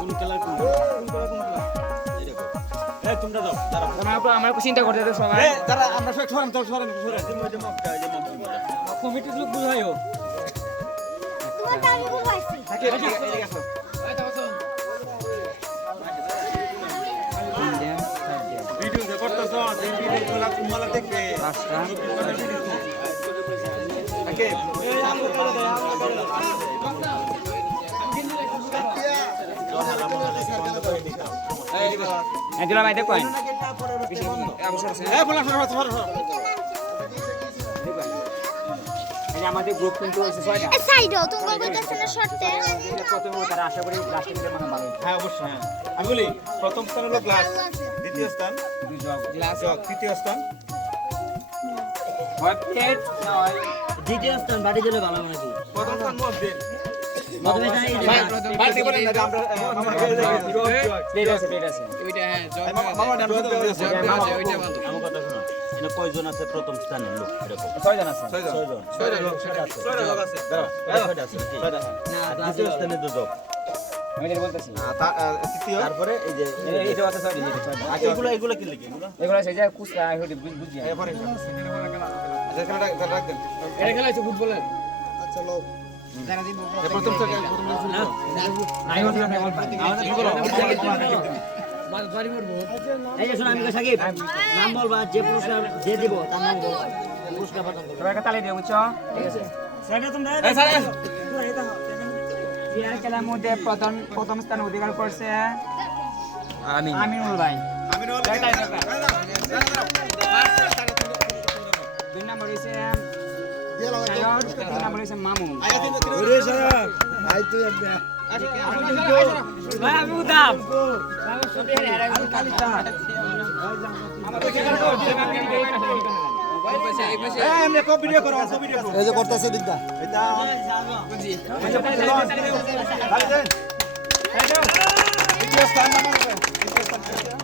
কোন কালার কোন কালার এই দেখো এই তোমরা যাও দাঁড়াও আমরা চিন্তা করতে তো সবাই এই দাঁড়া আমরা সব সরেন ওই যে মগটা এই যে মগ কমিটির লোক বুঝাইও তোমার দাবি বুঝাইছি এদিকে আসো ভিডিও যে করতেছ এই ভিডিওগুলো তোমরা দেখবে পাঁচটা ওকে এই আমরা করে দাও এই দিলা ভাই দেখো এই বলা সর এই আমাদের গ্রুপ কিন্তু হচ্ছে 6টা এ সাইডও তুমি কইতেছ না শর্টে প্রথমে তারা আশা করি লাস্টে দিতে মানে ভালো হ্যাঁ অবশ্যই হ্যাঁ আমি বলি প্রথম স্থান হলো গ্লাস দ্বিতীয় স্থান দুই জগ গ্লাস জগ তৃতীয় স্থান হয় প্লেট না হয় দ্বিতীয় স্থান বাড়ি দিলে ভালো মনে কি প্রথম স্থান মগ দেন প্রথমে যাই বাড়তি বলেন না আমরা আমার প্লেট আছে ওইটা হ্যাঁ জয় মামা নাম ওইটা ভালো আমার কথা শোনো এখানে কয়জন আছে প্রথম স্থানের লোক এরকম 6 জন আছে ছয়টা লোক আছে দাঁড়াও ছয়টা আর দ্বিতীয় স্থানে দুজন আমি যেটা বলতেছি তৃতীয় তারপরে এই যে এই যে আছে 6 জন আচ্ছা এগুলো কি লিখে এগুলো এগুলো আছে যে কুসা হইতে বুঝি এরপরে যেখানে রাখ দেন এটা খেলা হচ্ছে ফুটবলের প্রথম থেকে আই হচ্ছে না বল বাড়ি করবো এই যে শোনো আমি কই সাকিব নাম বলবা যে পুরস্কার যে দিব তার নাম বল পুরস্কার প্রদান করব সবাই তালি দিও বুঝছো ঠিক আছে সেটা তোমরা এই স্যার বিয়ার খেলার মধ্যে প্রথম স্থান অধিকার করছে আমিনুল ভাই আমি নলে দুই নম্বর হইছে সায়র তিন নম্বর হইছে মামুন ভাই আমি উদাম এমনি কো ভিডিও করো এই যে করতেছে বিদ্যা এটা দ্বিতীয় স্থান নাম্বার দ্বিতীয় স্থান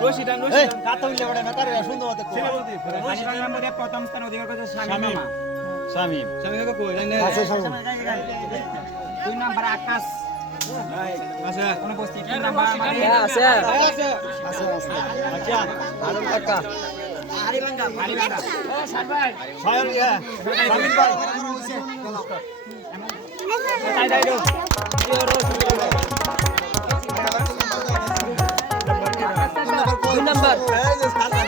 রশিদান কাতা হইলে বড় না কারে সুন্দর মত কো আশীর্বাদের মধ্যে প্রথম স্থান অধিকার করছে শামীম মামা শামীম আছে সামনে দুই নম্বর আকাশ আচ্ছা অনুপস্থিত তিন নম্বর আছে আছে আচ্ছা আরন কাকা আলিবাঙ্গা সাত ভাই সায়ন ইয়া সামিন ভাই তাই দাও দুই নাম্বার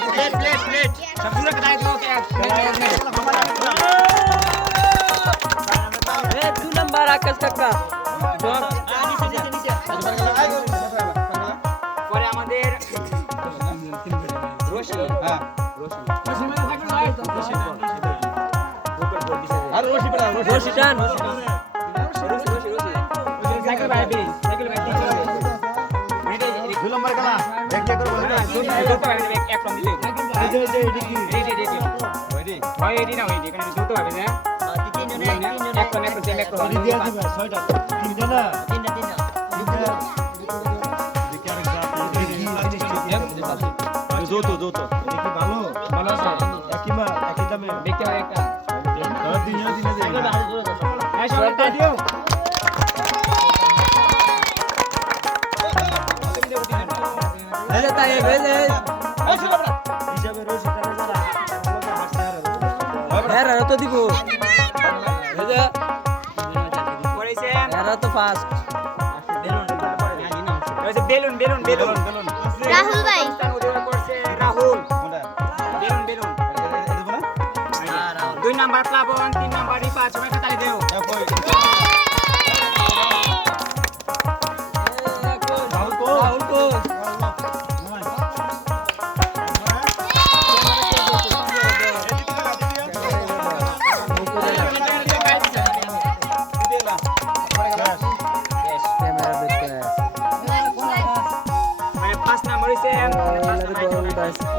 প্লেট সবগুলো কাটাই দিও দুই নাম্বার আকাশ কাকা পরে আমাদের রশি হ্যাঁ রশি মানে থাকবে ভাই আর রশি পড়া রশি টান সাইকেল ভাই বি সাইকেল ভাই দুই নম্বর কানা দেখতে করব এক রং দিতে ভাই এডি না ওইডি কারণ দুটো হবে না এক রং এক রং দিয়া দিবে 6টা 3টা না তিনটা যৌতো এটা কি ভালো ভালো আছে একই মা একই দামে দেখতে হয় একটা ধর দিনে এই সবাই দিও এই যে তাই এই যে হিসাবে রশি টানে যারা আমাকে হাসতে আর এরা তো দিব এই যে পরেছে এরা তো ফার্স্ট বেলুন রাহুল ভাই স্থান অধিকার করছে রাহুল কোনটা বেলুন এটা দেব না দুই নাম্বার প্লাবন তিন নাম্বার রিপা সবাই তালি দেও কই রাহুল কো ক্যামেরা দেখতে মানে পাঁচ নাম্বার হইছে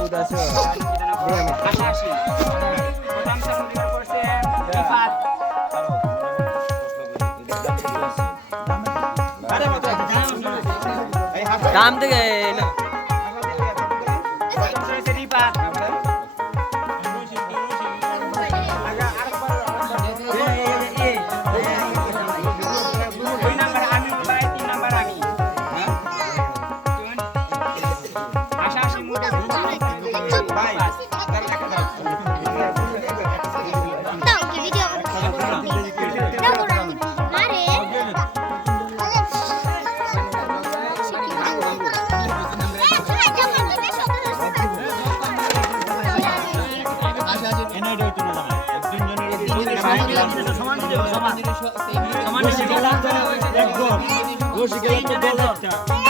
উদাস আশাশি প্রথম স্থান অধিকার করছে রিফাত আরে মত এই হাত দাম থেকে না লিপাত দুই নাম্বার আমি ভাই 3 নাম্বার আমি আশা আশি মুখে ভাই দাও কি ভিডিও দাও গোড়া আরে সমান দিতে হবে, সমান। সমান দিতে হবে। রশি গেলাম তো গোল একটা